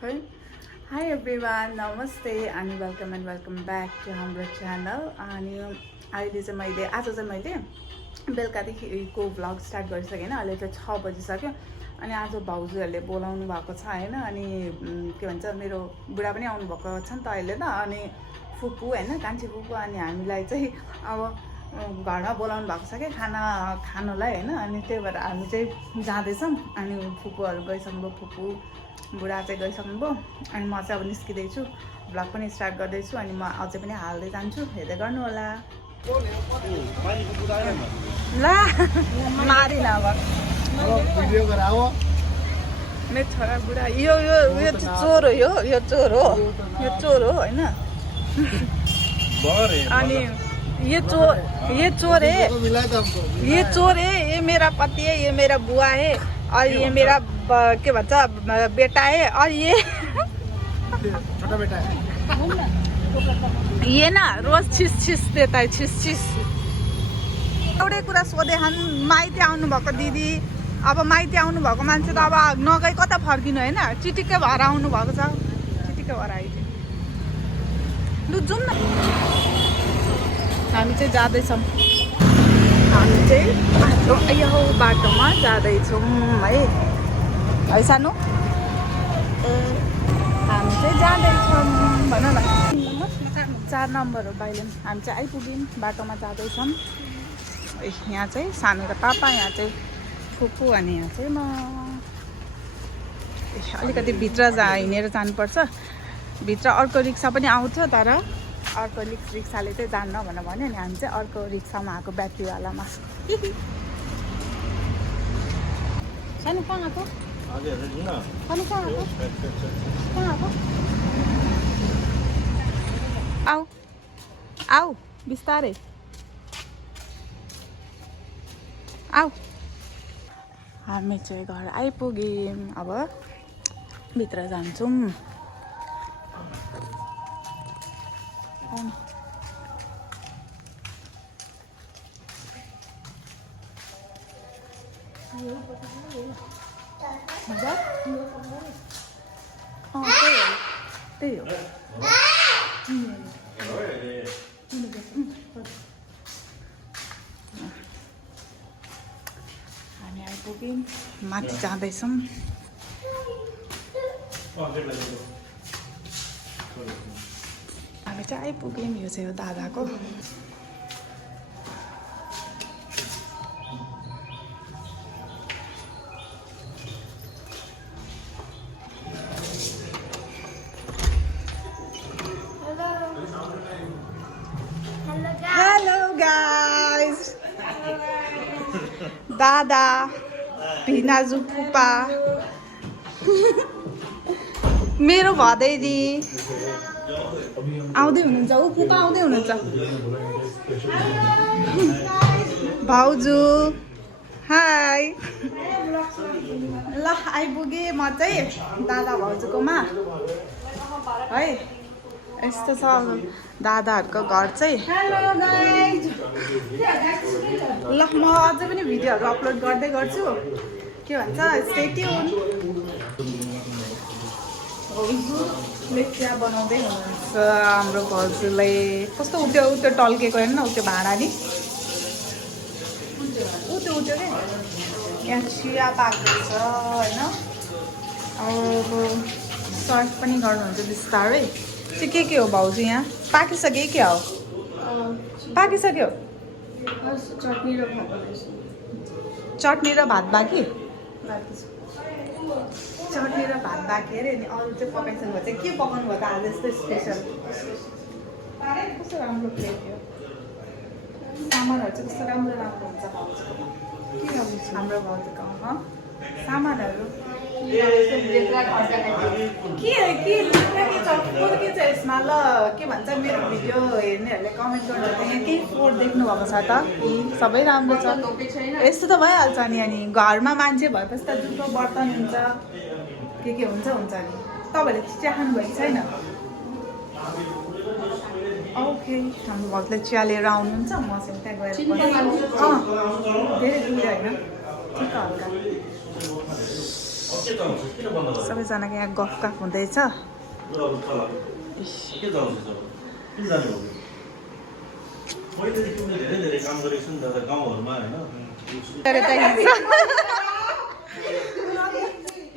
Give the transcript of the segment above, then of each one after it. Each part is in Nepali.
Hi everyone, नमस्ते अनि वेलकम ब्याक टु हाम्रो च्यानल। अनि अहिले चाहिँ मैले आज चाहिँ मैले बेलुकादेखिको भ्लग स्टार्ट गरिसकेँ होइन। अहिले चाहिँ 6 बजिसक्यो अनि आज भाउजूहरूले बोलाउनु भएको छ होइन। अनि के भन्छ मेरो बुढा पनि आउनुभएको छ नि त अहिले त। अनि फुपू होइन, कान्छी फुपू। अनि हामीलाई चाहिँ अब घरमा बोलाउनु भएको छ क्या खाना खानुलाई होइन। अनि त्यही भएर हामी चाहिँ जाँदैछौँ। अनि फुपूहरू गइसक्नुभयो, फुपू बुढा चाहिँ गइसक्नुभयो। अनि म चाहिँ अब निस्किँदैछु, भ्लग पनि स्टार्ट गर्दैछु। अनि म अझै पनि हाल्दै जान्छु, हेर्दै गर्नु होला। ला मारिन अब मेरो छोरा बुढा यो चोर हो, यो चोर हो, यो चोर हो होइन। अनि ये चोर है, ये मेरा पति है, ये मेरा बुआ है और ये मेरा के भन्छ बेटा है। और ये छोटा बेटा है। ये ना रोज छिस देता है, छिस। एउटै कुरा सोधे हन, माइती आउनु भएको दिदी। अब माइती आउनु भएको मान्छे त अब नगई कता फर्किनु होइन। चिटिक्कै भएर आउनु भएको छ, चिटिक्कै भएर आइदियो। लु जाउँ न, हामी चाहिँ जाँदैछौँ। हामी चाहिँ यो बाटोमा जाँदैछौँ है सानो। हामी चाहिँ जाँदैछौँ भन न। 4 नम्बर हो बाइलेन। हामी चाहिँ आइपुग्यौँ, बाटोमा जाँदैछौँ। यहाँ चाहिँ सानो र पापा, यहाँ चाहिँ फुपू अनि यहाँ चाहिँ म। अलिकति भित्र हिँडेर जानुपर्छ। भित्र अर्को रिक्सा पनि आउँछ, तर अर्को रिक्साले चाहिँ जान्न भनेर भन्यो। अनि हामी चाहिँ अर्को रिक्सामा आएको, ब्याट्रीवालामा। सानो कहाँ आएको? सानो कहाँ आएको? कहाँ आएको? आऊ आऊ बिस्तारै आऊ। हामी चाहिँ घर आइपुग्यौँ, अब भित्र जान्छौँ। त्यही हो। हामी आइपुग्यौँ, माथि जाँदैछौँ। हामी चाहिँ आइपुग्यौँ। यो चाहिँ हो दादाको। हेलो गाइस, दादा भिनाजु फुपा मेरो भदैरी आउँदै हुनुहुन्छ। ऊ फुपा आउँदै हुनुहुन्छ। भाउजू हाई। ल आइपुगेँ म चाहिँ दादा भाउजूकोमा है। यस्तो छ दादाहरूको घर चाहिँ। ल म अझै पनि भिडियोहरू अपलोड गर्दै गर्छु। के भन्छ, स्टे ट्युन। भाउजूले चिया बनाउँदै हुनुहुन्छ। हाम्रो भाउजूले कस्तो उठ्यो टल्केको होइन न, उठ्यो भाँडा नि उठ्यो क्या। यहाँ चिया पाएको छ होइन। अब सर्भ पनि गर्नुहुन्छ बिस्तारै। चाहिँ के हो भाउजू? यहाँ पाकिसक्यो क्या हो? पाकिसक्यो। चटनी र भात बाँकी। चटनी र भात बाँकी अरे। अनि अरू चाहिँ पकाइसक्नु भएको। चाहिँ के पकाउनु भयो त आज यस्तो स्पेसल? कस्तो राम्रो प्लेट थियो। सामानहरू चाहिँ कस्तो राम्रो हुन्छ भाउजूकोमा। के हाम्रो भाउजूको सामानहरू के छ यसमा? ल के भन्छ, मेरो भिडियो हेर्नेहरूले कमेन्ट गर्नु यहाँ केही फोहोर देख्नु भएको छ त? सबै राम्रो छ। यस्तो त भइहाल्छ नि। अनि घरमा मान्छे भएपछि त जुठो बर्तन हुन्छ, के हुन्छ नि। तपाईँहरूले चिया खानुभयो कि छैन? ओके, हाम्रो भाउजूले चिया लिएर आउनुहुन्छ। मसँग त्यहाँ गएर धेरै दूर होइन, ठिक हल्का। सबैजनाको यहाँ गफ गफ हुँदैछ।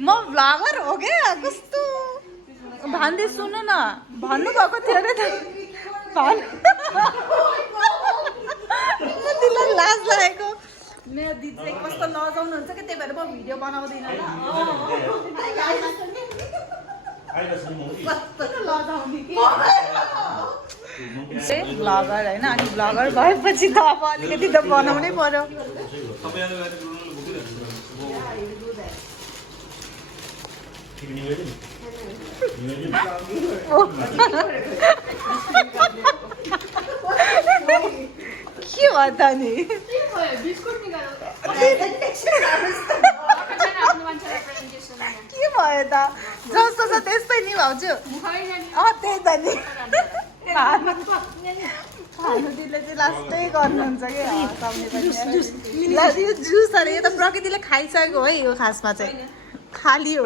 म भ्लगर हो क्या कस्तो भन्दै सुन्नु न भन्नुभएको थियो अरे त दिदीलाई लाज लागेको मेरो दिदी चाहिँ कस्तो लजाउनुहुन्छ कि त्यही भएर म भिडियो बनाउँदिनँ भ्लगर होइन अनि भ्लगर भएपछि त अब अलिकति त बनाउनै पर्यो। के भयो त नि के भयो त जस्तो छ त्यस्तै नि भाउजू त्यही त नि भानुदीले चाहिँ लास्टै गर्नुहुन्छ कि यो जुस अरे यो त प्रकृतिले खाइसकेको है यो खासमा चाहिँ खाली हो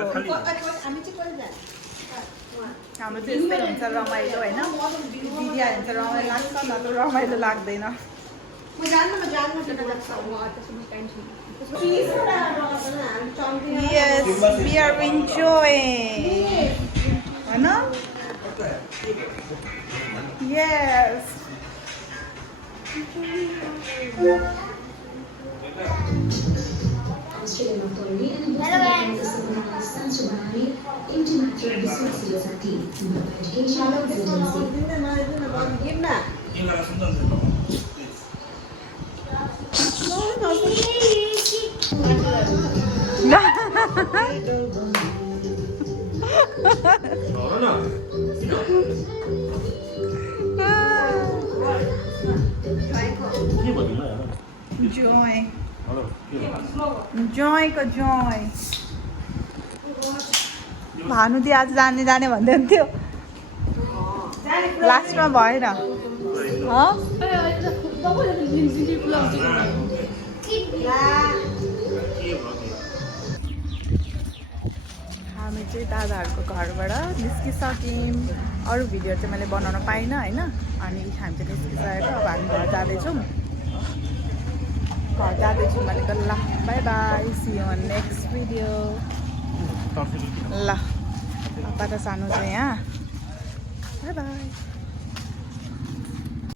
हाम्रो त्यस्तै हुन्छ रमाइलो होइन दिदी आयो भने चाहिँ रमाइलो लाग्छ न त रमाइलो लाग्दैन। Yes, we are enjoying. Ano? Yes. Joy. Joy को joy. भानुदी आज जाने जाने भन्दै थियो लास्टमा भएन हामी चाहिँ दादाहरूको घरबाट निस्किसक्यौँ। अरू भिडियो चाहिँ मैले बनाउन पाइनँ होइन अनि हामी चाहिँ निस्किसकेको अब हामी घर जाँदैछौँ मैले त ल bye bye see you in next video. ल पापा त सानो चाहिँ यहाँ बाई बाई।